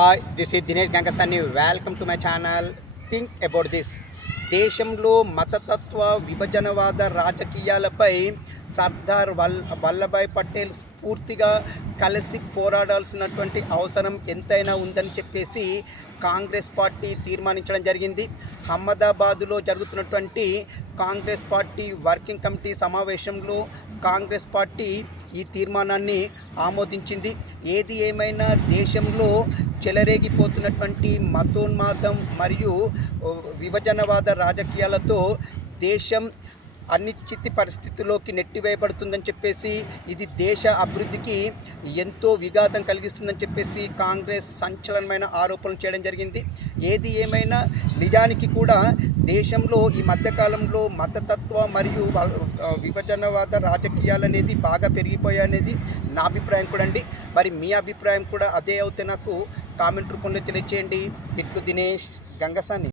Hi, this is Dinesh Gangasani. Welcome to my channel think about this. దేశంలో మతతత్వ విభజనవాద రాజకీయాలపై సర్దార్ వల్లభాయ్ పటేల్ స్ఫూర్తిగా కలిసి పోరాడాల్సినటువంటి అవసరం ఎంతైనా ఉందని చెప్పేసి కాంగ్రెస్ పార్టీ తీర్మానించడం జరిగింది. అహ్మదాబాదులో జరుగుతున్నటువంటి కాంగ్రెస్ పార్టీ వర్కింగ్ కమిటీ సమావేశంలో కాంగ్రెస్ పార్టీ ఈ తీర్మానాన్ని ఆమోదించింది. ఏది ఏమైనా దేశంలో చెలరేగిపోతున్నటువంటి మతోన్మాదం మరియు విభజనవాద రాజకీయాలతో దేశం అనిశ్చిత పరిస్థితిలోకి నెట్టివేయబడుతుందని చెప్పేసి, ఇది దేశ అభివృద్ధికి ఎంతో విఘాతం కలిగిస్తుందని చెప్పేసి కాంగ్రెస్ సంచలనమైన ఆరోపణలు చేయడం జరిగింది. ఏది ఏమైనా నిజానికి కూడా దేశంలో ఈ మధ్యకాలంలో మతతత్వ మరియు విభజనవాద రాజకీయాలు అనేది బాగా పెరిగిపోయాయనేది నా అభిప్రాయం కూడా అండి. మరి మీ అభిప్రాయం కూడా అదే అయితే నాకు కామెంట్ రూపంలో తెలియచేయండి. ఇట్లు దినేష్ గంగసాని.